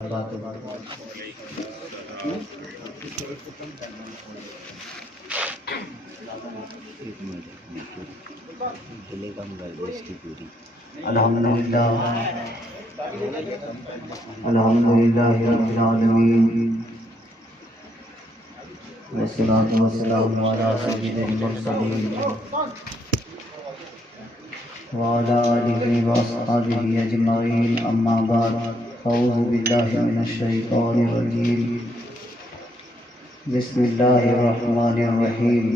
بات الحمدللہ رب العالمین والصلاة والسلام علی سید المرسلین وعلی آلہ واصحابہ اجمعین، اما بعد، اعوذ باللہ من الشیطان الرجیم، بسم اللہ الرحمن الرحیم۔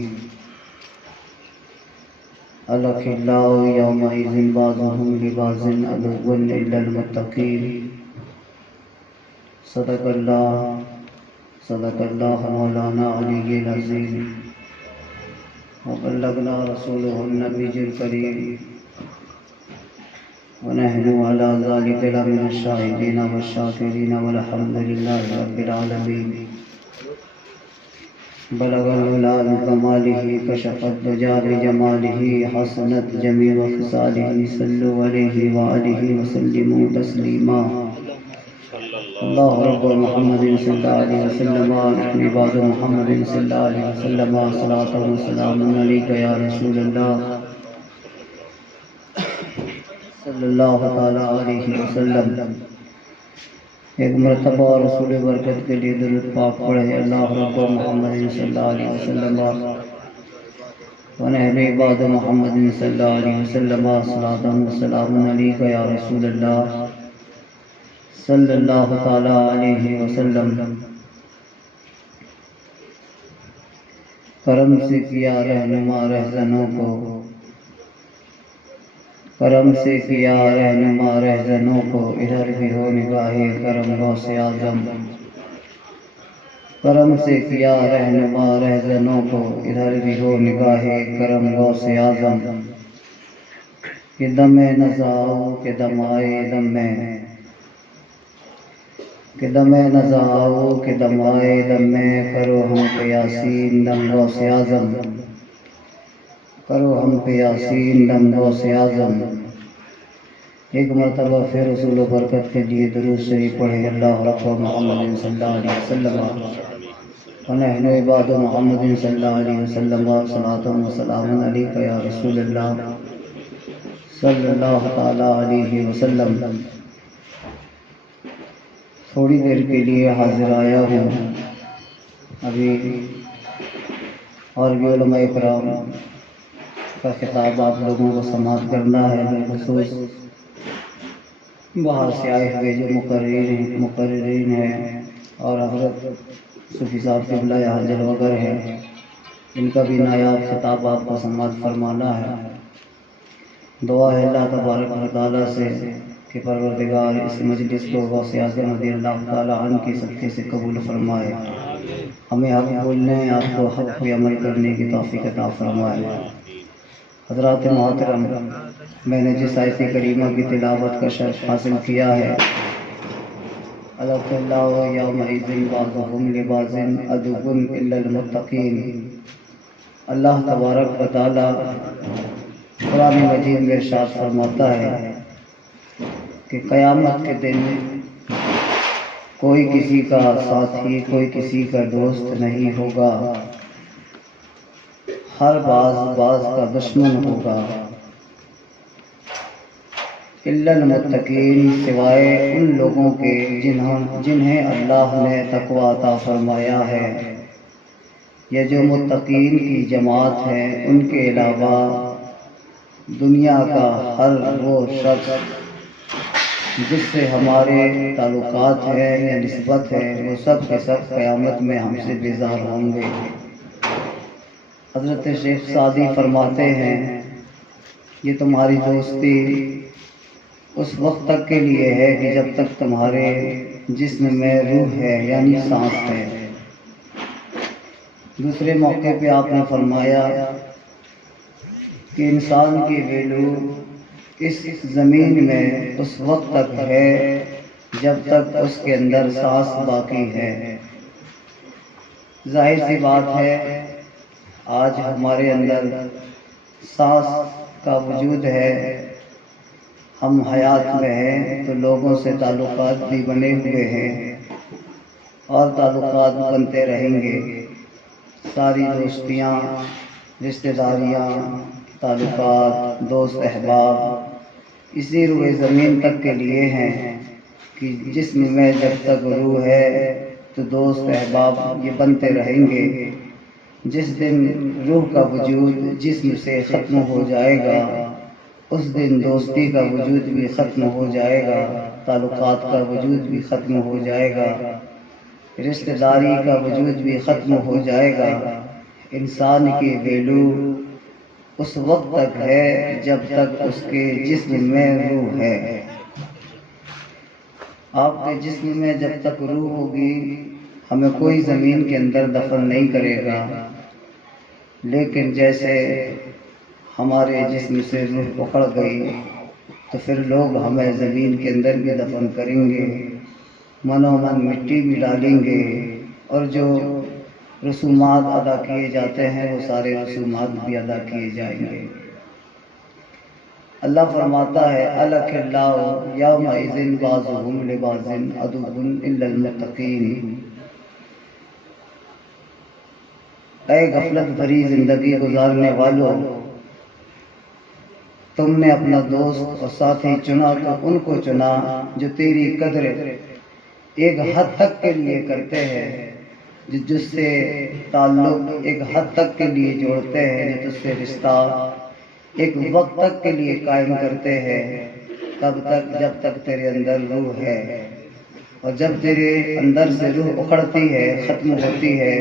الاخلاء یومئذ بعضهم لبعض عدو الا المتقین۔ صدق اللہ مولانا علی العظیم، وبلغنا رسولہ النبی الکریم، ونحن على ذلك لمن الشاهدين والشاكرين والحمد لله رب العالمين۔ بلغ العلا بكماله، كشف الدجى بجماله، حسنت جميع خصاله، صلوا عليه وآله وسلموا تسليما۔ اللہ رب محمد صلی اللہ علیہ وسلم، عباد محمد صلی اللہ علیہ وسلم، صلاۃ و سلام علیک یا رسول اللہ صلی اللہ تعالیٰ علیہ وسلم۔ ایک مرتبہ رسول برکت کے لیے درود پاک پڑھے۔ اللہ رب محمد صلی اللہ علیہ وسلم ونحن عباد محمد صلی اللہ علیہ وسلم، صلاۃ و سلام علیک یا رسول اللہ صلی اللہ تعالیٰ علیہ وسلم۔ کرم سے کیا رہنما رہزنوں کو، کرم سے کیا رہنما رہزنوں کو، ادھر بھی ہو نگاہ کرم غوث اعظم۔ کرم سے کیا رہنما رہزنوں کو، ادھر بھی ہو نگاہ کرم غوث اعظم۔ کہ دم نزاؤ کہ دم آئے دم میں، کہ دم نزاؤ کہ دم آئے دم میں، کرو ہم پہ یاسین دم غوث اعظم، کرو ہم پہ یاسین دم غوث اعظم۔ ایک مرتبہ پھر رسول و برکت کے لیے درود شریف پڑھے۔ اللہ رب محمد صلی اللہ علیہ وسلم ونحن عباد محمد صلی اللہ علیہ وسلم، صلاۃ و سلام علیک یا رسول اللہ صلی اللہ تعالیٰ علیہ وسلم۔ تھوڑی دیر کے لیے حاضر آیا ہوں۔ ابھی اور بھی علماء کرام کا خطاب آپ لوگوں کو سماعت کرنا ہے، بالخصوص باہر سے آئے ہوئے جو مقررین ہیں اور حضرت صوفی صاحب قبلہ یہاں جلوگر ہیں، ان کا بھی نایاب خطاب آپ کو سماعت فرمانا ہے۔ دعا ہے اللہ تبارک و تعالیٰ سے کہ پروردگار اس مجلس کو غوث اعظم رضی اللہ تعالیٰ عنہ کی صدقے سے قبول فرمائے، ہمیں حق بولنے، آپ کو حق پہ عمل کرنے کی توفیق عطا فرمائے۔ حضرات محترم، میں نے جس آیت کریمہ کی تلاوت کا شرف حاصل کیا ہے، الاخلاء یومئذ بعضهم لبعض عدو الا المتقین، اللہ تبارک و تعالیٰ قرآن مجید میں ارشاد فرماتا ہے کہ قیامت کے دن کوئی کسی کا ساتھی، کوئی کسی کا دوست نہیں ہوگا، ہر باز کا دشمن ہوگا، الا المتقین، سوائے ان لوگوں کے جنہیں اللہ نے تقوی عطا فرمایا ہے، یا جو متقین کی جماعت ہے، ان کے علاوہ دنیا کا ہر وہ شخص جس سے ہمارے تعلقات ہیں یا نسبت ہے، وہ سب کے سب قیامت میں ہم سے بیزار ہوں گے۔ حضرت شیخ سعدی فرماتے ہیں، یہ تمہاری دوستی اس وقت تک کے لیے ہے کہ جب تک تمہارے جسم میں روح ہے، یعنی سانس ہے۔ دوسرے موقع پہ آپ نے فرمایا کہ انسان کی ویلو اس زمین میں اس وقت تک ہے جب تک اس کے اندر سانس باقی ہے۔ ظاہر سی بات ہے آج ہمارے اندر سانس کا وجود ہے، ہم حیات میں ہیں تو لوگوں سے تعلقات بھی بنے ہوئے ہیں اور تعلقات بنتے رہیں گے۔ ساری دوستیاں، رشتہ داریاں، تعلقات، دوست احباب اسی روئے زمین تک کے لیے ہیں کہ جسم میں جب تک روح ہے تو دوست احباب یہ بنتے رہیں گے۔ جس دن روح کا وجود جسم سے ختم ہو جائے گا اس دن دوستی کا وجود بھی ختم ہو جائے گا، تعلقات کا وجود بھی ختم ہو جائے گا، رشتہ داری کا وجود بھی ختم ہو جائے گا۔ انسان کی ویلو اس وقت تک ہے جب تک اس کے جسم میں روح ہے۔ آپ کے جسم میں جب تک روح ہوگی ہمیں کوئی زمین کے اندر دفن نہیں کرے گا، لیکن جیسے ہمارے جسم سے روح اکھڑ گئی تو پھر لوگ ہمیں زمین کے اندر بھی دفن کریں گے، منو من مٹی بھی ڈالیں گے، اور جو رسومات ادا کیے جاتے ہیں وہ سارے رسومات بھی ادا کیے جائیں گے۔ اللہ فرماتا ہے الاخلاء یومئذ بعضهم لبعض عدو الا المتقین۔ اے غفلت بھری زندگی گزارنے والوں، تم نے اپنا دوست اور ساتھی چنا تو ان کو چنا جو تیری قدر ایک حد تک کے لیے کرتے ہیں، جس سے تعلق ایک حد تک کے لیے جوڑتے ہیں، جو تجھ سے رشتہ ایک وقت تک کے لیے قائم کرتے ہیں۔ کب تک؟ جب تک تیرے اندر روح ہے، اور جب تیرے اندر سے روح اکھڑتی ہے، ختم ہوتی ہے،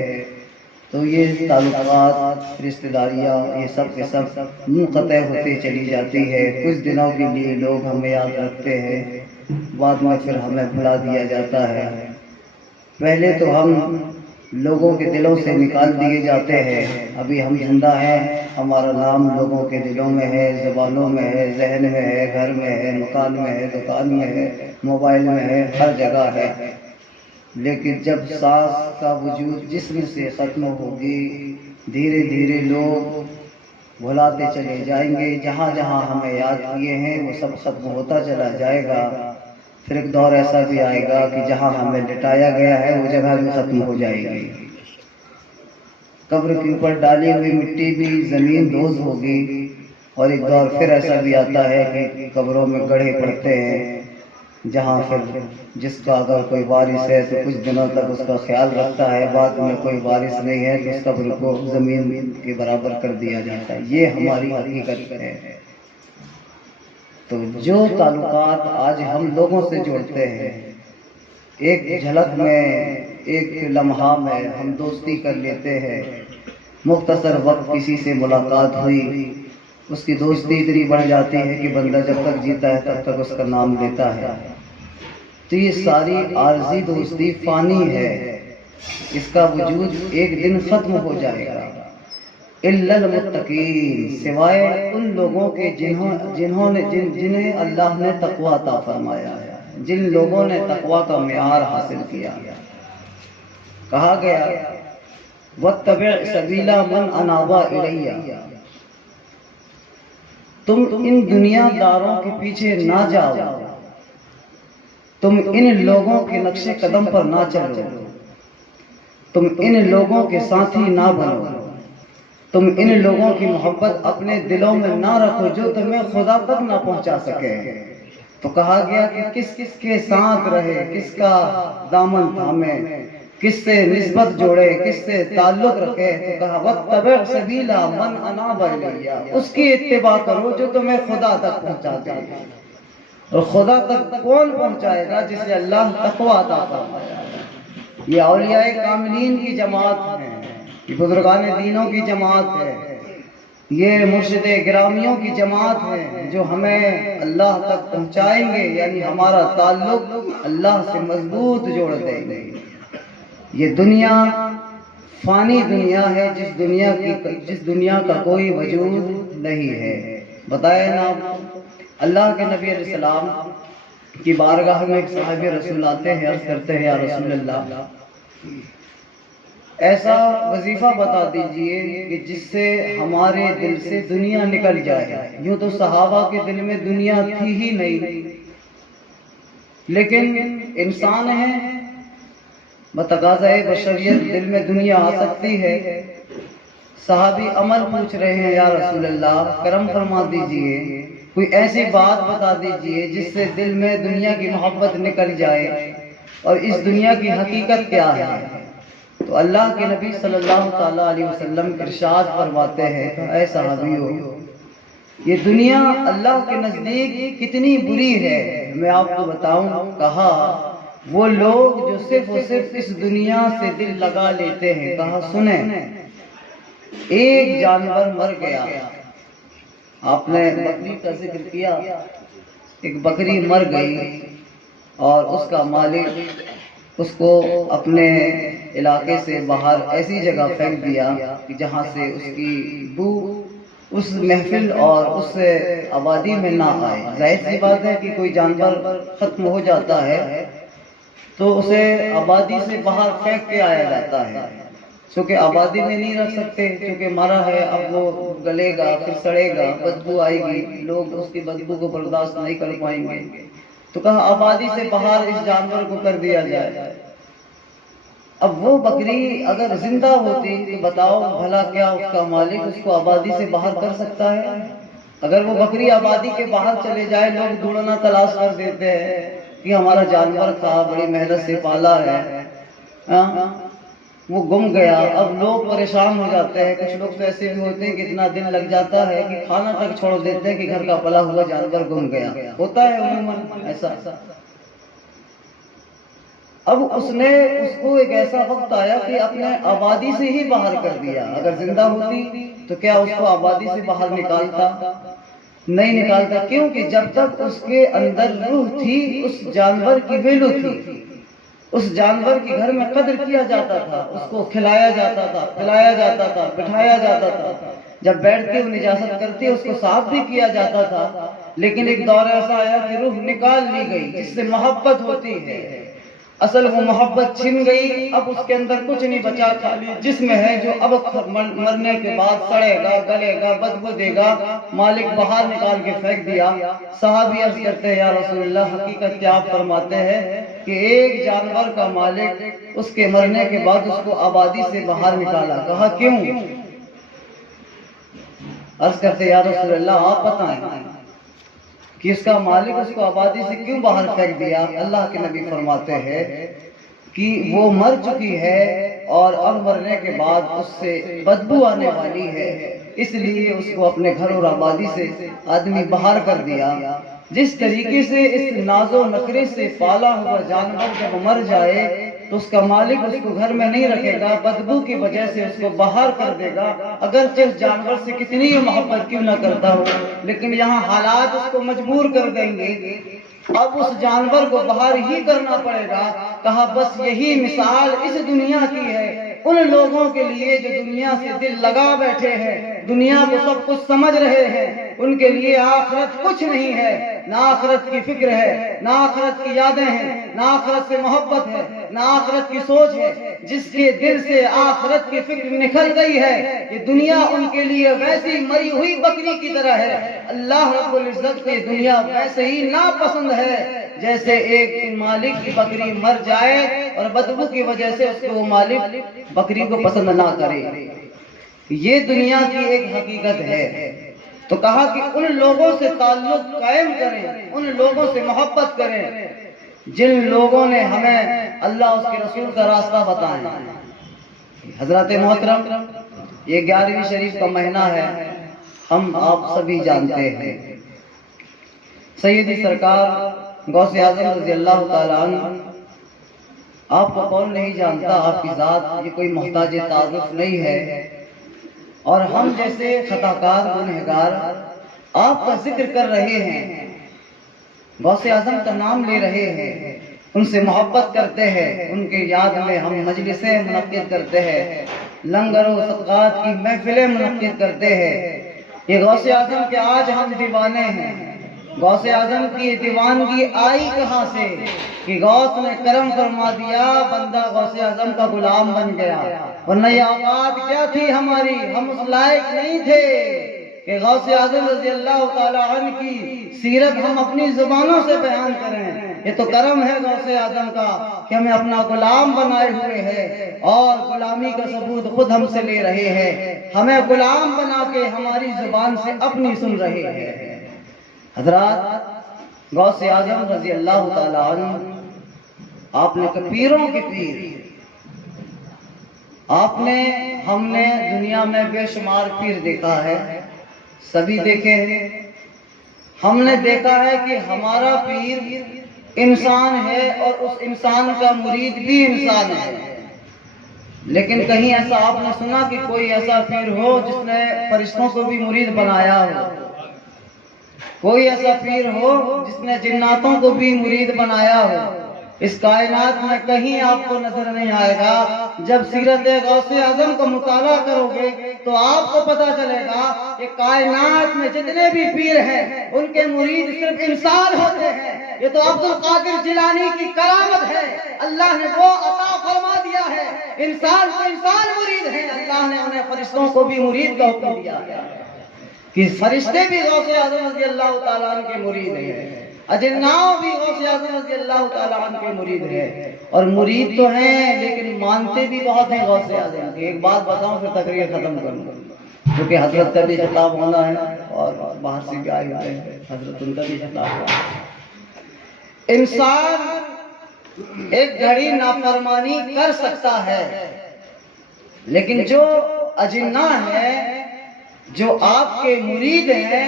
تو یہ تعلقات، رشتہ داریاں، یہ سب کے سب منقطع ہوتی چلی جاتی ہے۔ کچھ دنوں کے لیے لوگ ہمیں یاد رکھتے ہیں، بعد میں پھر ہمیں بھلا دیا جاتا ہے۔ پہلے تو ہم لوگوں کے دلوں سے نکال دیے جاتے ہیں، ابھی ہم زندہ ہیں، ہمارا نام لوگوں کے دلوں میں ہے، زبانوں میں ہے، ذہن میں ہے، گھر میں ہے، مکان میں ہے، دکان میں ہے، موبائل میں ہے، ہر جگہ ہے۔ لیکن جب سانس کا وجود جسم سے ختم ہوگی، دھیرے دھیرے لوگ بھلاتے چلے جائیں گے، جہاں جہاں ہمیں یاد کیے ہیں وہ سب ختم ہوتا چلا جائے گا۔ پھر ایک دور ایسا بھی آئے گا کہ جہاں ہمیں لٹایا گیا ہے وہ جگہ بھی ختم ہو جائے گی، قبر کے اوپر ڈالی ہوئی مٹی بھی زمین دوز ہوگی، اور ایک دور پھر ایسا بھی آتا ہے کہ قبروں میں گڑھے پڑتے ہیں، جہاں پھر جس کا اگر کوئی وارث ہے تو کچھ دنوں تک اس کا خیال رکھتا ہے، بعد میں کوئی وارث نہیں ہے تو اس قبر کو زمین کے برابر کر دیا جاتا ہے۔ یہ ہماری حقیقت ہے۔ تو جو تعلقات آج ہم لوگوں سے جوڑتے ہیں، ایک جھلک میں، ایک لمحہ میں ہم دوستی کر لیتے ہیں، مختصر وقت کسی سے ملاقات ہوئی، اس کی دوستی اتنی بڑھ جاتی ہے کہ بندہ جب تک جیتا ہے تب تک اس کا نام لیتا ہے۔ تو یہ ساری عارضی دوستی فانی ہے، اس کا وجود ایک دن ختم ہو جائے گا۔ الا المتقین، سوائے ان لوگوں کے جنہیں اللہ نے تقویٰ عطا فرمایا ہے، جن لوگوں نے تقویٰ کا معیار حاصل کیا۔ کہا گیا واتبع سبیل من اناب الی، تم ان دنیا داروں کے پیچھے نہ جاؤ، تم ان لوگوں کے نقش قدم پر نہ چلو، تم ان لوگوں کے ساتھی نہ بنو، تم ان لوگوں کی محبت اپنے دلوں میں نہ رکھو جو تمہیں خدا تک نہ پہنچا سکے۔ تو کہا گیا کہ کس کس کے ساتھ رہے، کس کا دامن تھامے، کس سے نسبت جوڑے، کس سے تعلق رکھے، تو کہا واتبع سبیل من اناب الی، اس کی اتباع کرو جو تمہیں خدا تک پہنچا دے۔ اور خدا تک کون پہنچائے گا؟ جسے اللہ تقویٰ عطا فرمایا۔ یہ اولیاء کاملین کی جماعت ہے، یہ بزرگان دینوں کی جماعت ہے، یہ مرشد گرامیوں کی جماعت ہے، جو ہمیں اللہ تک پہنچائیں گے، یعنی ہمارا تعلق اللہ سے مضبوط جوڑ دیں گے۔ یہ دنیا فانی دنیا ہے، جس دنیا کا کوئی وجود نہیں ہے۔ بتایا نا، اللہ کے نبی علیہ السلام کی بارگاہ میں ایک صحابی رسول آتے ہیں، عرض کرتے ہیں یا رسول اللہ، ایسا وظیفہ بتا دیجئے کہ جس سے ہمارے دل سے دنیا نکل جائے۔ یوں تو صحابہ کے دل میں دنیا تھی ہی نہیں، لیکن انسان ہے، بتقاضۂ بشریت دل میں دنیا آ سکتی ہے۔ صحابی عمل پوچھ رہے ہیں، یا رسول اللہ کرم فرما دیجئے، کوئی ایسی بات بتا دیجئے جس سے دل میں دنیا کی محبت نکل جائے، اور اس دنیا کی حقیقت کیا ہے؟ تو اللہ کے نبی صلی اللہ تعالیٰ علیہ وسلم ارشاد فرماتے ہیں کہ اے صحابیو، یہ دنیا اللہ کے نزدیک کتنی بری ہے میں آپ کو بتاؤں۔ کہا وہ لوگ جو صرف اور صرف اس دنیا سے دل لگا لیتے ہیں۔ کہا سنیں، ایک جانور مر گیا، آپ نے بکری کا ذکر کیا، ایک بکری مر گئی اور اس کا مالک اس کو اپنے علاقے سے باہر ایسی جگہ پھینک دیا کہ جہاں سے اس کی بو اس محفل اور اس آبادی میں نہ آئے۔ ظاہر سی بات ہے کہ کوئی جانور ختم ہو جاتا ہے تو اسے آبادی سے باہر پھینک کے آیا جاتا ہے، چونکہ آبادی میں نہیں رکھ سکتے، چونکہ مرا ہے، اب وہ گلے گا، پھر سڑے گا، بدبو آئے گی، لوگ اس کی بدبو کو برداشت نہیں کر پائیں گے، تو کہا آبادی سے باہر اس جانور کو کر دیا جائے۔ اب وہ بکری اگر زندہ ہوتی تو بتاؤ بھلا کیا اس کا مالک اس کو آبادی سے باہر کر سکتا ہے؟ اگر وہ بکری آبادی کے باہر چلے جائے، لوگ ڈھونڈنا تلاش کر دیتے ہیں کہ ہمارا جانور تھا، بڑی محنت سے پالا ہے، وہ گم گیا۔ اب لوگ پریشان ہو جاتے ہیں، کچھ لوگ تو ایسے بھی ہوتے ہیں کہ اتنا دن لگ جاتا ہے کہ کھانا تک چھوڑ دیتے ہیں کہ گھر کا پلا ہوا جانور گم گیا، ہوتا ہے عموماً ایسا۔ اب اس کو ایک ایسا وقت آیا کہ اپنے آبادی سے ہی باہر کر دیا۔ اگر زندہ ہوتی تو کیا اس کو آبادی سے باہر نکالتا؟ نہیں نکالتا، کیونکہ جب تک اس کے اندر روح تھی اس جانور کی ویلو تھی، اس جانور کی گھر میں قدر کیا جاتا تھا، اس کو کھلایا جاتا تھا، پلایا جاتا تھا، بٹھایا جاتا تھا، جب بیٹھتی وہ نجاست کرتی اس کو صاف بھی کیا جاتا تھا۔ لیکن ایک دور ایسا آیا کہ روح نکال لی گئی، جس سے محبت ہوتی ہے، اصل وہ محبت چھن گئی، اب اس کے اندر کچھ نہیں بچا، خالی جسم ہے جو اب مرنے کے بعد سڑے گا، گلے گا، بدبو دے گا۔ مالک باہر نکال کے پھینک دیا۔ صحابی عرض کرتے ہیں یا رسول اللہ حقیقت کیا آپ فرماتے ہیں کہ ایک جانور کا مالک اس کے مرنے کے بعد اس کو آبادی سے باہر نکالا۔ کہا کیوں؟ عرض کرتے ہیں یا رسول اللہ آپ بتائیں کہ اس کا مالک اس کو آبادی سے کیوں باہر پھینک دیا؟ اللہ کے نبی فرماتے ہیں کہ وہ مر چکی ہے اور اب مرنے کے بعد اس سے بدبو آنے والی ہے، اس لیے اس کو اپنے گھر اور آبادی سے آدمی باہر کر دیا۔ جس طریقے سے اس ناز و نخرے سے پالا ہوا جانور جب مر جائے تو اس کا مالک اس کو گھر میں نہیں رکھے گا، بدبو کی وجہ سے اس کو باہر کر دے گا، اگرچہ اس جانور سے کتنی محبت کیوں نہ کرتا ہو، لیکن یہاں حالات اس کو مجبور کر دیں گے، اب اس جانور کو باہر ہی کرنا پڑے گا۔ کہا بس یہی مثال اس دنیا کی ہے ان لوگوں کے لیے جو دنیا سے دل لگا بیٹھے ہیں، دنیا کو سب کچھ سمجھ رہے ہیں، ان کے لیے آخرت کچھ نہیں ہے، نہ آخرت کی فکر ہے، نہ آخرت کی یادیں ہیں، نہ آخرت سے محبت ہے، نہ آخرت کی سوچ ہے۔ جس کے دل سے آخرت کی فکر نکل گئی ہے، یہ دنیا ان کے لیے ویسی مری ہوئی بکری کی طرح ہے۔ اللہ رب العزت کو یہ دنیا ویسے ہی ناپسند ہے جیسے ایک مالک کی بکری مر جائے اور بدبو کی وجہ سے اس کو وہ مالک بکری کو پسند نہ کرے۔ یہ دنیا کی ایک حقیقت ہے۔ تو کہا کہ ان لوگوں سے تعلق قائم کریں، ان لوگوں سے محبت کریں جن لوگوں نے ہمیں اللہ اس کے رسول کا راستہ بتایا۔ حضرات محترم، یہ 11ویں شریف کا مہینہ ہے، ہم آپ سبھی جانتے ہیں سیدی سرکار غوث اعظم رضی اللہ تعالیٰ عنہ، آپ کو کون نہیں جانتا، آپ کی ذات یہ کوئی محتاج تعارف نہیں ہے، اور ہم جیسے خطا کار گنہگار آپ کا ذکر کر رہے ہیں، غوث اعظم کا نام لے رہے ہیں، ان سے محبت کرتے ہیں، ان کے یاد میں ہم مجلسیں منعقد کرتے ہیں، لنگر و صدقات کی محفلیں منعقد کرتے ہیں۔ یہ غوث اعظم کے آج ہم دیوانے ہیں، غوث اعظم کی دیوانگی آئی کہاں سے کہ غوث نے کرم فرما دیا، بندہ غوث اعظم کا غلام بن گیا، ورنہ یہ اوقات کیا تھی ہماری، ہم اس لائق نہیں تھے کہ غوث اعظم رضی اللہ تعالی عنہ کی سیرت ہم اپنی زبانوں سے بیان کریں۔ یہ تو کرم ہے غوث اعظم کا کہ ہمیں اپنا غلام بنائے ہوئے ہے اور غلامی کا ثبوت خود ہم سے لے رہے ہیں، ہمیں غلام بنا کے ہماری زبان سے اپنی سن رہے ہیں۔ حضرات، غوث اعظم رضی اللہ تعالی عنہ آپ نے پیروں کے پیر، ہم نے دنیا میں بے شمار پیر دیکھا ہے، سبھی دیکھے ہیں۔ ہم نے دیکھا ہے کہ ہمارا پیر انسان ہے اور اس انسان کا مرید بھی انسان ہے، لیکن کہیں ایسا آپ نے سنا کہ کوئی ایسا پیر ہو جس نے فرشتوں کو بھی مرید بنایا ہو؟ کوئی ایسا پیر ہو جس نے جناتوں کو بھی مرید بنایا ہو؟ اس کائنات میں کہیں آپ کو نظر نہیں آئے گا۔ جب سیرت غوث اعظم کا مطالعہ کرو گے تو آپ کو پتا چلے گا کہ کائنات میں جتنے بھی پیر ہیں ان کے مرید صرف انسان ہوتے ہیں۔ یہ تو عبد القادر جیلانی کی کرامت ہے، اللہ نے وہ عطا فرما دیا ہے، انسان کو انسان مرید ہے، اللہ نے انہیں فرشتوں کو بھی مرید کا حکم دیا ہے کہ فرشتے بھی غوث اعظم رضی اللہ تعالیٰ عنہ کے مرید ہیں، اجناؤ بھی غوث اعظم رضی اللہ تعالیٰ عنہ کے مرید ہیں، اور مرید تو ہیں لیکن مانتے بھی بہت ہیں غوث اعظم کی۔ ایک بات بتاؤں پھر تقریر ختم کروں، کیونکہ حضرت کا بھی خطاب ہونا ہے اور باہر سے بھی آئے ہوئے ہیں، حضرت ان کا بھی خطاب ہونا ہے۔ انسان ایک گھڑی نافرمانی کر سکتا ہے، لیکن جو اجنہ ہے، جو آپ کے مرید ہیں،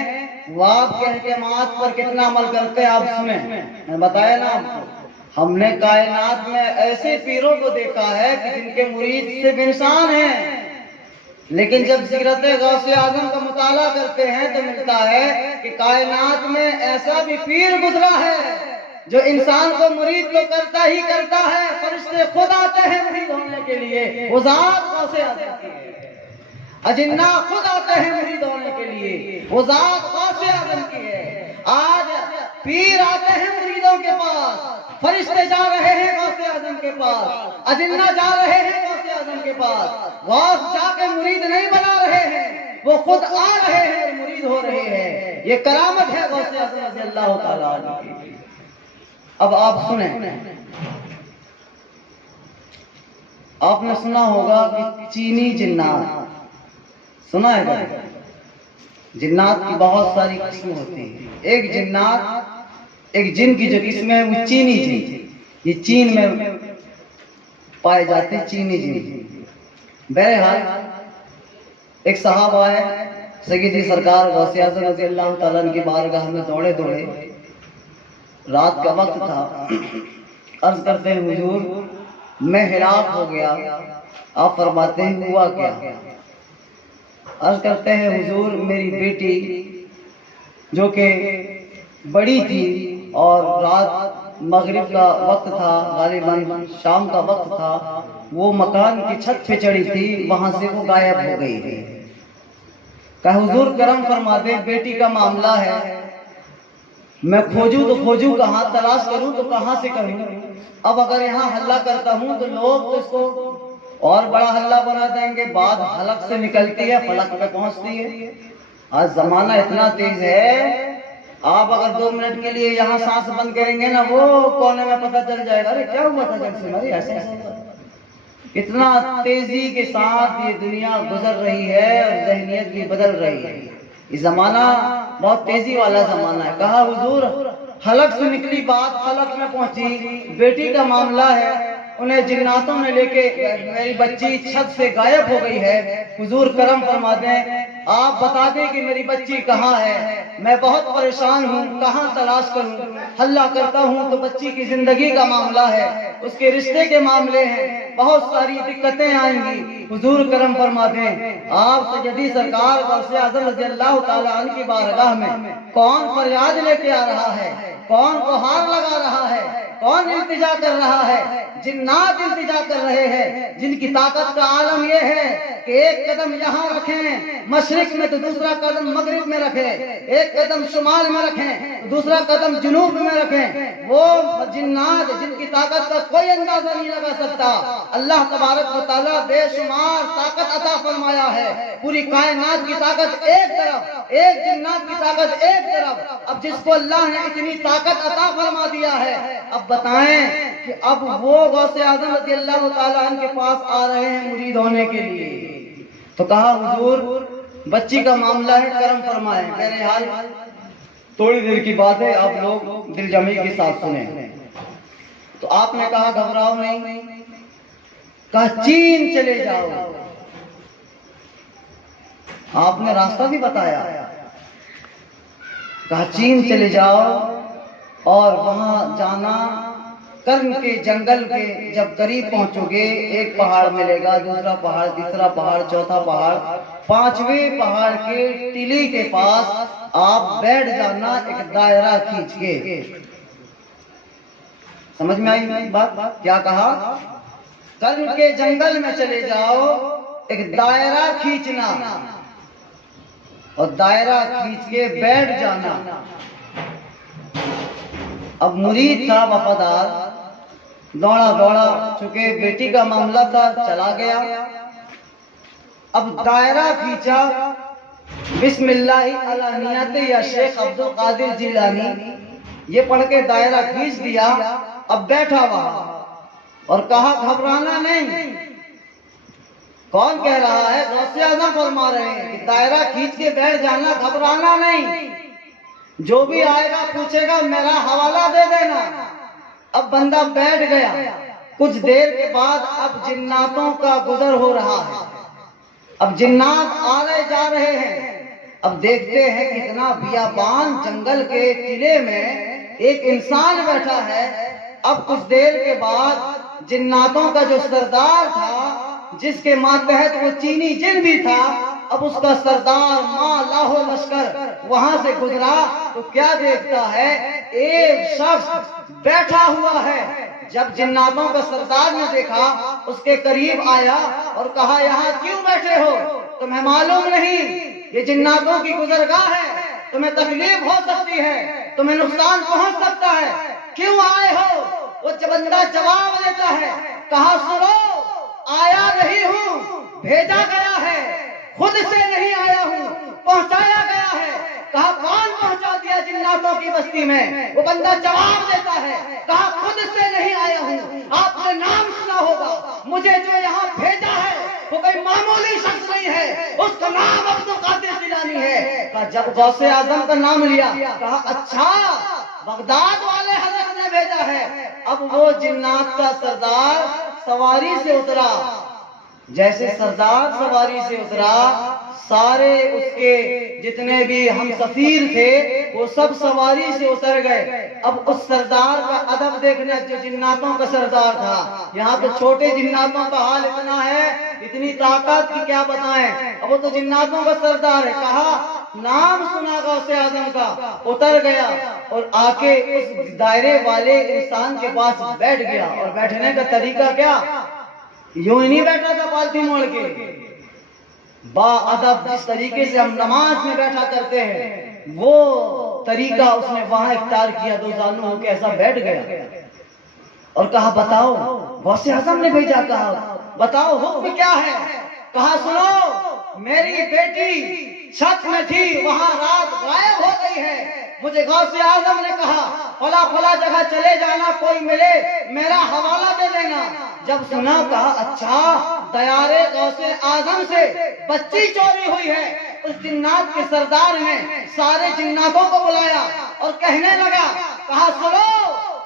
وہ آپ کے احکامات پر کتنا عمل کرتے ہیں آپ سنیں۔ میں بتایا نا آپ کو، ہم نے کائنات میں ایسے پیروں کو دیکھا ہے کہ جن کے مرید صرف انسان ہیں، لیکن جب سیرت غوث اعظم کا مطالعہ کرتے ہیں تو ملتا ہے کہ کائنات میں ایسا بھی پیر گزرا ہے جو انسان کو مرید تو کرتا ہی کرتا ہے، فرشتے خود آتے ہیں مرید ہونے کے لیے، وہ ذات غوث اعظم کی ہے۔ اجنہ خود آتے ہیں مرید ہونے کے لیے، وہ ذات غوث اعظم کی ہے۔ آج پیر آتے ہیں مریدوں کے پاس، فرشتے جا رہے ہیں غوث اعظم کے پاس، اجنہ جا رہے ہیں غوث اعظم کے پاس۔ غوث جا کے مرید نہیں بنا رہے ہیں، وہ خود آ رہے ہیں اور مرید ہو رہے ہیں۔ یہ کرامت ہے غوث اعظم رضی اللہ تعالیٰ عنہ کی۔ اب آپ سنیں، آپ نے سنا ہوگا کہ چینی جنات، سنا ہے کیا؟ جنات کی بہت ساری قسمیں ہوتی ہیں۔ ایک جن کی جو قسم ہے وہ چینی جن، یہ چین میں پائے جاتے ہیں، چینی جن۔ بہرحال ایک صاحب آئے سیدی سرکار غوث اعظم رضی اللہ تعالیٰ عنہ کی بارگاہ میں دوڑے دوڑے، رات کا وقت تھا، عرض کرتے ہیں حضور میں ہلاک ہو گیا۔ آپ فرماتے ہیں ہوا کیا؟ عرض کرتے ہیں حضور میری بیٹی جو کہ بڑی تھی اور رات مغرب کا وقت تھا، غالباً شام کا وقت تھا، وہ مکان کی چھت پہ چڑھی تھی، وہاں سے وہ غائب ہو گئی تھی۔ کہا حضور کرم فرما دے، بیٹی کا معاملہ ہے، میں کھوجوں تو کھوجوں کہاں، تلاش کروں تو کہاں سے کروں؟ اب اگر یہاں حلہ کرتا ہوں تو لوگ اس کو اور بڑا حلہ بنا دیں گے، بعد حلق سے نکلتی ہے فلک پہ پہنچتی ہے۔ آج زمانہ اتنا تیز ہے، آپ اگر 2 منٹ کے لیے یہاں سانس بند کریں گے نا، وہ کونے میں پتہ چل جائے گا، ارے کیا ہوا تھا جب سے ہماری ایسے اتنا تیزی کے ساتھ یہ دنیا گزر رہی ہے اور ذہنیت بھی بدل رہی ہے۔ یہ زمانہ بہت تیزی والا زمانہ ہے۔ کہا حضور حلق سے نکلی بات فلک میں پہنچی، بیٹی کا معاملہ ہے، انہیں جناتوں نے لے کے، میری بچی چھت سے غائب ہو گئی ہے، حضور کرم فرما دیں، آپ بتا دیں کہ میری بچی کہاں ہے، میں بہت پریشان ہوں، کہاں تلاش کروں، حلہ کرتا ہوں تو بچی کی زندگی کا معاملہ ہے، اس کے رشتے کے معاملے ہیں، بہت ساری دقتیں آئیں گی، حضور کرم فرما دیں۔ آپ سیدی سرکار غوث اعظم رضی اللہ تعالیٰ عنہ کی بارگاہ میں کون فریاد لے کے آ رہا ہے، کون گہار لگا رہا ہے؟ کون التجا کر رہا ہے؟ جنات التجا کر رہے ہیں، جن کی طاقت کا عالم یہ ہے کہ ایک قدم یہاں رکھیں مشرق میں تو دوسرا قدم مغرب میں رکھیں، ایک قدم شمال میں رکھیں تو دوسرا قدم جنوب میں رکھیں۔ وہ جنات جن کی طاقت کا کوئی اندازہ نہیں لگا سکتا، اللہ تبارک و تعالیٰ بے شمار طاقت عطا فرمایا ہے۔ پوری کائنات کی طاقت ایک طرف، ایک جنات کی طاقت ایک طرف۔ اب جس کو اللہ نے اتنی طاقت عطا فرما دیا ہے، اب بتائیں کہ اب وہ غوث اعظم رضی اللہ تعالیٰ عنہ کے پاس آ رہے ہیں مرید ہونے کے لیے۔ تو کہا حضور بچی کا معاملہ ہے، کرم فرمائیں۔ بہرحال تھوڑی دیر کی بات ہے، آپ لوگ دل جمعی کے ساتھ سنیں۔ تو آپ نے کہا گھبراؤ نہیں، کہا چین چلے جاؤ۔ آپ نے راستہ بھی بتایا، کہا چین چلے جاؤ اور وہاں جانا، کرن کے جنگل کے جب قریب پہنچو گے ایک پہاڑ ملے گا، دوسرا پہاڑ، تیسرا پہاڑ، چوتھا پہاڑ، پانچویں پہاڑ کے ٹیلی کے پاس آپ بیٹھ جانا ایک دائرہ کھینچ کے۔ سمجھ میں آئی بات؟ کیا کہا؟ کرن کے جنگل میں چلے جاؤ، ایک دائرہ کھینچنا اور دائرہ کھینچ کے بیٹھ جانا۔ اب مرید تھا وفادار، دوڑا دوڑا، چونکہ بیٹی کا معاملہ تھا چلا گیا۔ اب دائرہ کھینچا، بسم اللہ علی نیت یا شیخ عبد القادر جیلانی، یہ پڑھ کے دائرہ کھینچ دیا۔ اب بیٹھا وہاں اور کہا گھبرانا نہیں۔ کون کہہ رہا ہے؟ غوث اعظم فرما رہے ہیں کہ دائرہ کھینچ کے بیٹھ جانا، گھبرانا نہیں، جو بھی آئے گا پوچھے گا میرا حوالہ دے دینا۔ اب بندہ بیٹھ گیا، کچھ دیر کے بعد اب جناتوں کا گزر ہو رہا ہے، اب جنات آ رہے جا رہے ہیں۔ اب دیکھتے ہیں کتنا بیابان جنگل کے ٹلے میں ایک انسان بیٹھا ہے۔ اب کچھ دیر کے بعد جناتوں کا جو سردار تھا، جس کے ماتحت وہ چینی جن بھی تھا، اب اس کا سردار ماں لاہو لشکر وہاں سے گزرا تو کیا دیکھتا ہے؟ ایک شخص بیٹھا ہوا ہے۔ جب جناتوں کا سردار نے دیکھا، اس کے قریب آیا اور کہا یہاں کیوں بیٹھے ہو؟ تمہیں معلوم نہیں یہ جناتوں کی گزرگاہ ہے، تمہیں تکلیف ہو سکتی ہے، تمہیں نقصان پہنچ سکتا ہے، کیوں آئے ہو؟ وہ بندہ جواب دیتا ہے، کہا سنو، آیا نہیں ہوں، بھیجا گیا ہے، خود سے نہیں آیا ہوں، پہنچایا گیا ہے۔ کہا کون پہنچا دیا جناتوں کی بستی میں؟ وہ بندہ جواب دیتا ہے، کہا خود سے نہیں آیا ہوں، آپ نے نام سنا ہوگا، مجھے جو یہاں بھیجا ہے وہ کوئی معمولی شخص نہیں ہے، اس کا نام عبد القادر جیلانی ہے۔ کہا جب غوث اعظم کا نام لیا، کہا اچھا بغداد والے حضرت نے بھیجا ہے۔ اب وہ جنات کا سردار سواری سے اترا، جیسے سردار سواری سے اترا، سارے اس کے جتنے بھی ہم سفیر تھے وہ سب سواری سے اتر گئے۔ اب اس سردار کا ادب دیکھنا، جو جناتوں کا سردار تھا، یہاں تو چھوٹے جناتوں کا حال اتنا ہے، اتنی طاقت کی کیا بتائیں، اب وہ تو جناتوں کا سردار ہے۔ کہا نام سنا غوث اعظم کا، اتر گیا اور آ کے اس دائرے والے انسان کے پاس بیٹھ گیا۔ اور بیٹھنے کا طریقہ کیا؟ یوں ہی نہیں بیٹھا تھا پالتھی موڑ کے، با ادب جس طریقے سے ہم نماز میں بیٹھا کرتے ہیں وہ طریقہ اس نے وہاں اختیار کیا، دو زانوں ہو کے ایسا بیٹھ گیا اور کہا بتاؤ غوث اعظم نے بھیجا، کہا بتاؤ حکم کیا ہے؟ کہا سنو، میری بیٹی چھت میں تھی، وہاں رات غائب ہو گئی ہے، مجھے غوث اعظم نے کہا فلاں فلاں جگہ چلے جانا، کوئی ملے میرا حوالہ دے دینا۔ جب سنا، کہا اچھا دیارے غوث اعظم سے بچی چوری ہوئی ہے۔ اس جنات کے سردار نے سارے جناتوں کو بلایا اور کہنے لگا، کہا سنو،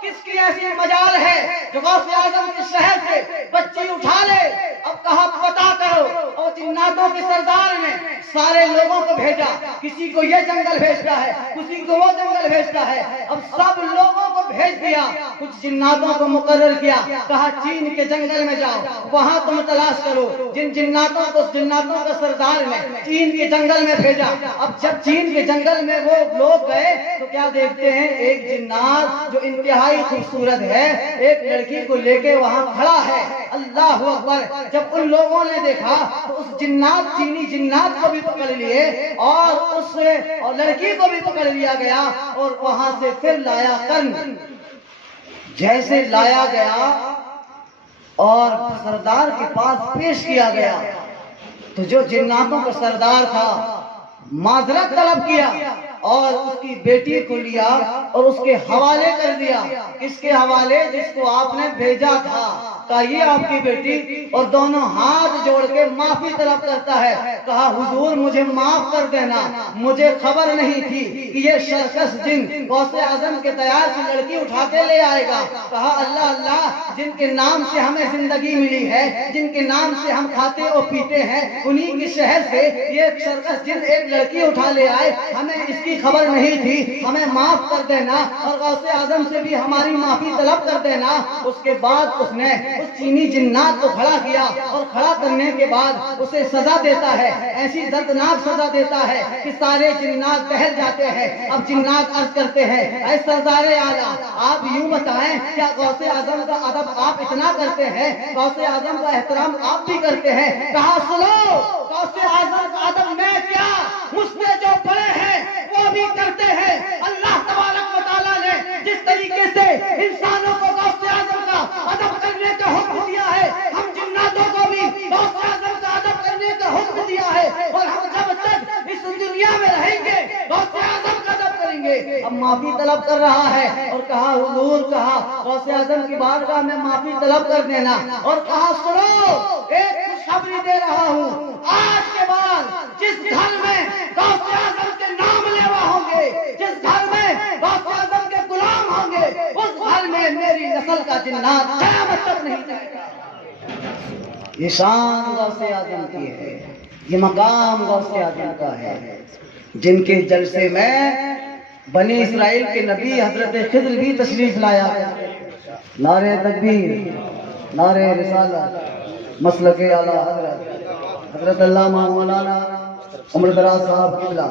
کس کی ایسی مجال ہے جو غوث اعظم کے شہر سے بچی اٹھا لے؟ اب کہا پتا کرو۔ اور جناتوں کے سردار نے سارے لوگوں کو بھیجا، کسی کو یہ جنگل بھیجتا ہے، کسی کو وہ جنگل بھیجتا ہے، اب سب لوگوں کو بھیج دیا، کچھ جناتوں کو مقرر کیا، کہا چین کے جنگل میں جاؤ، وہاں تم تلاش کرو۔ جن جناتوں کا سردار نے چین کے جنگل میں بھیجا۔ اب جب چین کے جنگل میں وہ لوگ گئے تو کیا دیکھتے ہیں، ایک جنات جو انتہائی خوبصورت ہے ایک لڑکی کو لے کے وہاں کھڑا ہے۔ اللہ اکبر! جب ان لوگوں نے دیکھا تو اس چینی جنات کو بھی پکڑ لیے اور اس لڑکی کو بھی پکڑ لیا گیا اور وہاں سے پھر لایا کرن۔ جیسے لایا گیا اور سردار کے پاس پیش کیا گیا تو جو جناتوں کا سردار تھا معذرت طلب کیا اور اس کی بیٹی کو لیا اور اس کے حوالے کر دیا۔ اس کے حوالے جس کو آپ نے بھیجا تھا، کہا یہ آپ کی بیٹی، اور دونوں ہاتھ جوڑ کے معافی طلب کرتا ہے۔ کہا حضور مجھے معاف کر دینا، مجھے خبر نہیں تھی کہ یہ شرکس جن غوث اعظم کے دیار سے لڑکی اٹھا کے لے آئے گا۔ کہا اللہ اللہ، جن کے نام سے ہمیں زندگی ملی ہے، جن کے نام سے ہم کھاتے اور پیتے ہیں، انہی کے شہر سے یہ شرکس جن ایک لڑکی اٹھا لے آئے، ہمیں اس کی خبر نہیں تھی، ہمیں معاف کر دینا اور غوث اعظم سے بھی ہماری معافی طلب کر دینا۔ اس کے بعد اس نے اس چینی جنات کو کھڑا کیا اور کھڑا کرنے کے بعد اسے سزا دیتا ہے، ایسی دردناک سزا دیتا ہے کہ سارے جنات ٹہل جاتے ہیں۔ اب جنات عرض کرتے ہیں اے سردار اعلیٰ، آپ یوں بتائیں کیا غوث اعظم کا ادب آپ اتنا کرتے ہیں، غوث اعظم کا احترام آپ بھی کرتے ہیں؟ کہا سنو، غوث اعظم کا ادب میں کیا، مجھ سے جو بڑے ہیں وہ بھی کرتے ہیں۔ اللہ تبارک و تعالیٰ نے جس طریقے سے انسانوں کو غوث اعظم کا ادب کرنے کا حکم دیا ہے، ہم جناتوں کو بھی غوث اعظم کا ادب کرنے کا حکم دیا ہے، اور ہم جب تک اس دنیا میں رہیں گے غوث اعظم کا ادب کریں گے۔ اب معافی طلب کر رہا ہے اور کہا حضور، کہا غوث اعظم کی بارگاہ میں معافی طلب کر دینا، اور کہا سنو ایک خوشخبری دے رہا ہوں، آج کے بعد جس گھر میں غوث اعظم کے نام لیوا ہوں گے، جس گھر میں غوث اعظم کے غلام ہوں گے، اس گھر میں میری نسل کا جنات قیامت تک نہیں جائے گا۔ یہ شان غوث اعظم کی ہے، یہ مقام غوث اعظم کا ہے، جن کے جلسے میں بنی اسرائیل کے نبی حضرت خضر بھی تشریف لایا۔ نعرہ تکبیر، نعرہ رسالت، مسلک اعلیٰ حضرت علامہ مولانا عمر دراز صاحب قبلہ۔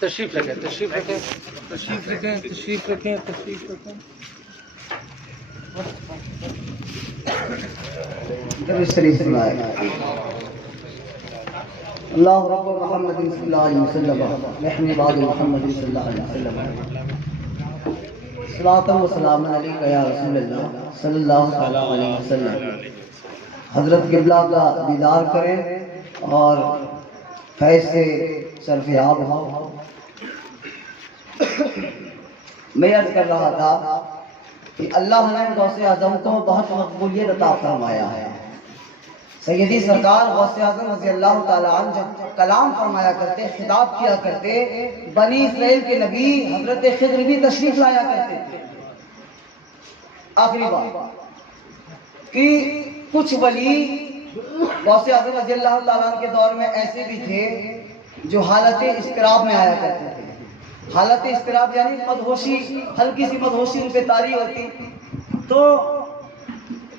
تشریف رکھیں، تشریف رکھیں، تشریف رکھیں، تشریف رکھیں، تشریف رکھیں۔ شریف سنائے اللہ رب محمد صلی اللہ علیہ وسلم نحن بعد محمد صلی اللہ علیہ وسلم صلاۃ و سلام علیک یا رسول اللہ صلی اللہ علیہ وسلم۔ حضرت قبلہ کا دیدار کریں اور فیض سے سرفیاب ہو۔ میں عرض کر رہا تھا کہ اللہ نے غوث اعظم کو بہت مقبولیت عطا فرمایا ہے۔ سیدی سرکار غوث اعظم رضی اللہ تعالیٰ عنہ جب کلام فرمایا کرتے، خطاب کیا کرتے، بنی اسرائیل کے نبی حضرت خضر بھی تشریف لایا کرتے تھے۔ آخری بات کہ کچھ ولی غوث اعظم رضی اللہ تعالیٰ عنہ کے دور میں ایسے بھی تھے جو حالت اضطراب میں آیا کرتے تھے۔ حالت اضطراب یعنی مدہوشی، ہلکی سی مدہوشی ان پہ طاری ہوتی، تو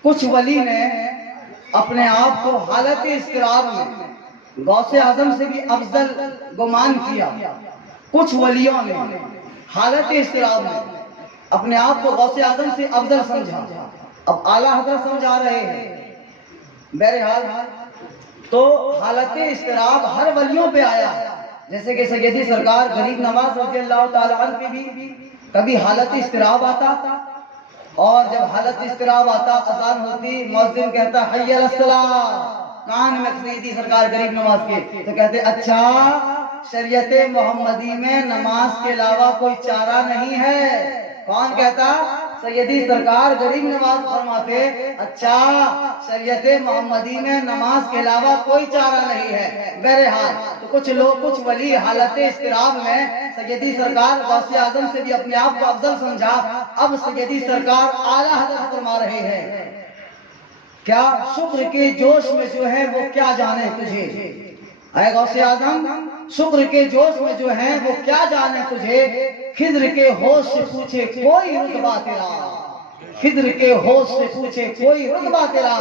کچھ ولی نے اپنے آپ کو حالت اضطراب میں غوث اعظم سے بھی افضل گمان کیا۔ کچھ ولیوں نے حالت اضطراب میں اپنے آپ کو غوث اعظم سے افضل سمجھا۔ اب اعلیٰ حضرت سمجھا رہے ہیں، بہرحال تو حالت اضطراب ہر ولیوں پہ آیا، جیسے کہ سیدی سرکار غریب نواز رضی اللہ تعالیٰ عنہ پہ بھی کبھی حالت اضطراب آتا، اور جب حالت اضطراب آتا اذان ہوتی، مؤذن کہتا حی علی الصلاۃ، کان میں سیدی سرکار غریب نواز کے تو کہتے اچھا شریعت محمدی میں نماز کے علاوہ کوئی چارہ نہیں ہے۔ کون کہتا؟ سیدی سرکار غریب نواز فرماتے اچھا شریعت محمدی میں نماز کے علاوہ کوئی چارہ نہیں ہے۔ بہرحال تو کچھ لوگ، کچھ ولی حالت اضطراب میں سیدی سرکار غوث اعظم سے بھی اپنے آپ کو افضل سمجھا۔ اب سیدی سرکار اعلیٰ حضرت فرما رہے ہیں کیا شکر کے جوش میں جو ہے وہ کیا جانے تجھے، اے غوث اعظم شکر کے جوش میں جو ہے وہ کیا جانے تجھے، خضر کے ہوش سے پوچھے کوئی رتبہ تیرا، خضر کے ہوش سے پوچھے کوئی رتبہ تیرا۔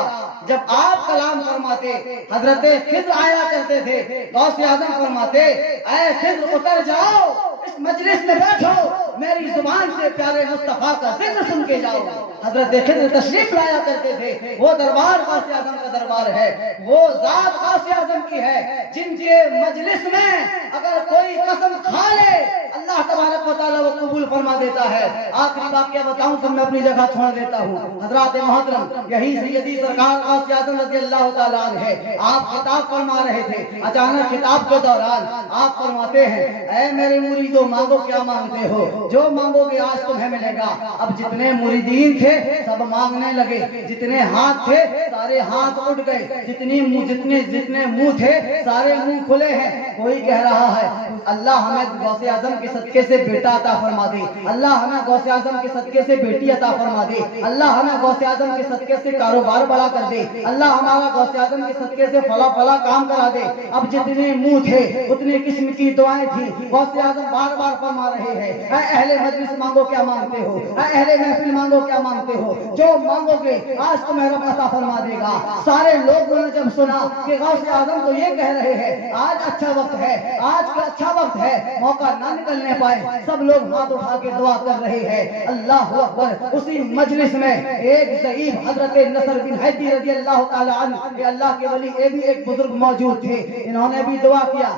جب آپ کلام فرماتے حضرت خضر آیا کرتے تھے، غوث اعظم فرماتے اے خضر اتر جاؤ، اس مجلس میں بیٹھو، میری زبان سے پیارے مصطفیٰ کا ذکر سن کے جاؤ۔ حضرت خضر تشریف لایا کرتے تھے، وہ دربار غوث اعظم کا دربار ہے، وہ ذات غوث اعظم کی ہے جن کے مجلس میں اگر کوئی قسم کھا لے اللہ تبارک و تعالیٰ وہ قبول فرما دیتا ہے۔ آخری واقعہ بتاؤں تو میں اپنی جگہ چھوڑ دیتا ہوں۔ حضرات محترم، یہی سیدی سرکار غوث اعظم رضی اللہ تعالیٰ عنہ ہے، آپ خطاب فرما رہے تھے، اچانک خطاب کے دوران آپ فرماتے ہیں اے میرے مریدو مانگو کیا مانگتے ہو، جو مانگو گے آج تمہیں ملے گا۔ اب جتنے مریدین تھے سب مانگنے لگے، جتنے ہاتھ تھے سارے ہاتھ اٹھ گئے، جتنے منہ تھے سارے منہ کھلے ہیں۔ کوئی کہہ رہا ہے اللہ ہمیں غوث اعظم کے صدقے سے بیٹا عطا فرما دے، اللہ ہمیں غوث اعظم کے صدقے سے بیٹی عطا فرما دے، اللہ ہمیں غوث اعظم کے صدقے سے کاروبار بڑا کر دے، اللہ ہمارا غوث اعظم کے صدقے سے فلا کام کرا دے۔ اب جتنے منہ تھے اتنے قسم کی دعائیں تھیں، غوث اعظم بار بار فرما رہے ہیں اے اہل مجلس مانگو کیا مانگتے ہو، اے اہل محفل مانگو کیا مانگتے ہو، جو مانگو گے آج تمہیں رب عطا فرما دے گا۔ سارے لوگوں نے جب سنا کہ غوث اعظم تو یہ کہہ رہے ہیں آج اچھا وقت ہے، آج کا اچھا وقت ہے، موقع نہ نکلنے پائے، سب لوگ ہاتھ اٹھا کے دعا کر رہے ہیں اللہ اکبر۔ اسی مجلس میں ایک ضعیف حضرت نصر بن حیدی رضی اللہ تعالی عنہ کہ اللہ کے ولی یہ بھی ایک بزرگ موجود تھے، انہوں نے بھی دعا کیا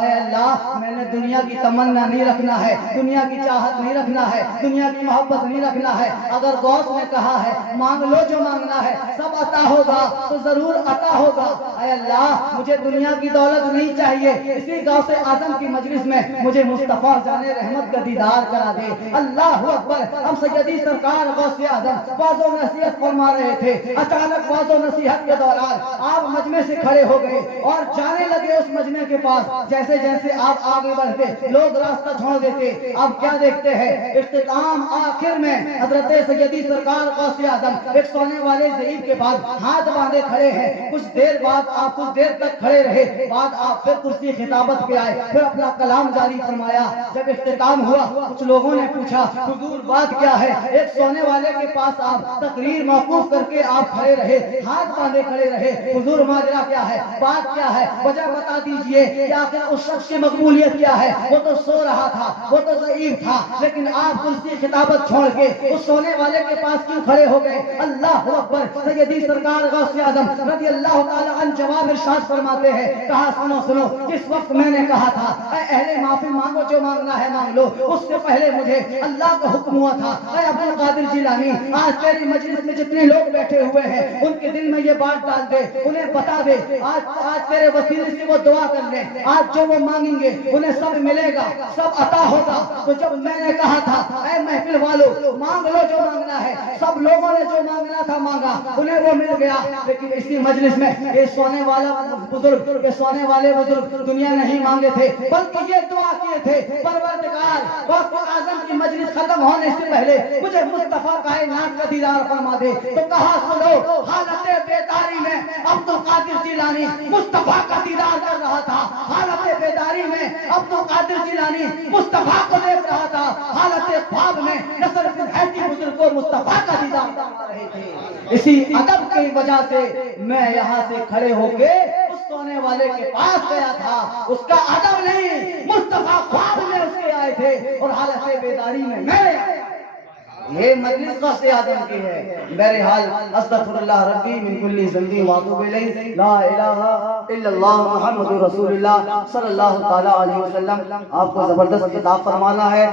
اے اللہ میں نے دنیا کی تمنا نہیں رکھنا ہے، دنیا کی چاہت نہیں رکھنا ہے، دنیا کی محبت نہیں رکھنا ہے، اگر غوث نے کہا ہے مانگ لو جو مانگنا ہے سب عطا ہوگا تو ضرور عطا ہوگا۔ اے اللہ مجھے دنیا کی دولت نہیں چاہیے، اسی غوث اعظم کی مجلس میں مجھے مصطفیٰ جان رحمت کا دیدار کرا دے۔ اللہ اکبر۔ اب سیدی سرکار غوث اعظم واعظ و نصیحت فرما رہے تھے، اچانک واعظ و نصیحت کے دوران آپ مجمع سے کھڑے ہو گئے اور جانے لگے اس مجمع کے پاس۔ جیسے جیسے آپ آگے بڑھتے لوگ راستہ چھوڑ دیتے، آپ کیا دیکھتے ہیں اختتام آخر میں حضرت سیدی سرکار غوث اعظم ایک سونے والے ضعیف کے پاس ہاتھ باندھے کھڑے ہیں۔ کچھ دیر بعد آپ کچھ دیر تک کھڑے رہے، بعد آپ پھر کرسی خطابت پہ آئے، پھر اپنا کلام جاری فرمایا۔ جب اختتام ہوا کچھ لوگوں نے پوچھا حضور بات کیا ہے، ایک سونے والے کے پاس آپ تقریر موقوف کر کے آپ کھڑے رہے، ہاتھ باندھے کھڑے رہے، حضور ماجرا کیا ہے، بات کیا ہے، وجہ بتا دیجئے کہ آخر اس شخص کی مقبولیت کیا ہے۔ وہ تو سو رہا تھا، وہ تو ضعیف تھا، لیکن آپ کرسی خطابت چھوڑ کے اس سونے والے کے پاس کیوں کھڑے ہو گئے؟ اللہ اکبر۔ سیدی سرکار غوث اعظم رضی اللہ تعالی عنہ جواب ارشاد فرماتے ہیں، کہا سنو سنو، جس وقت میں نے کہا تھا اے اہل محفل مانگو جو مانگنا ہے مانگ لو، اس سے پہلے مجھے اللہ کا حکم ہوا تھا اے عبد القادر جیلانی آج تیری مجلس میں جتنے لوگ بیٹھے ہوئے ہیں ان کے دل میں یہ بات ڈال دے، انہیں بتا دے آج تیرے وسیلے سے وہ دعا کر لیں، آج جو وہ مانگیں گے انہیں سب ملے گا، سب عطا ہوگا۔ تو جب میں نے کہا تھا اے محفل والو مانگ لو جو مانگنا ہے، سب لوگوں نے جو مانگنا تھا مانگا، انہیں وہ مل گیا۔ لیکن اسی مجلس میں یہ سونے والے بزرگ دنیا نہیں مانگے تھے بلکہ یہ دعا کیے تھے پروردگار غوث اعظم کی مجلس ختم ہونے سے پہلے مجھے مصطفیٰ کائنات کا دیدار فرما دے۔ تو کہا سنو، حالت بیداری میں عبد القادر جیلانی مصطفیٰ کا دیدار کر رہا تھا، حالت بیداری میں عبد القادر جیلانی مصطفیٰ کو دیکھ رہا تھا، حالت خواب میں نصر بن حیدی بزرگ کو مصطفیٰ کا دیدار فرما رہے تھے۔ اسی ادب کی وجہ سے میں یہاں سے کھڑے ہو کے اس سونے والے کے پاس گیا تھا، اس کا ادب نہیں، مصطفیٰ خواب میں اس کے آئے تھے اور حالت بیداری میں میں یہ مجلس غوث اعظم کی ہے۔ بہرحال استغفر اللہ ربی من کل ذنب واتوب الیہ، لا الہ الا اللہ محمد رسول اللہ صلی اللہ تعالی علیہ وسلم۔ آپ کو زبردست خطاب فرمانا ہے۔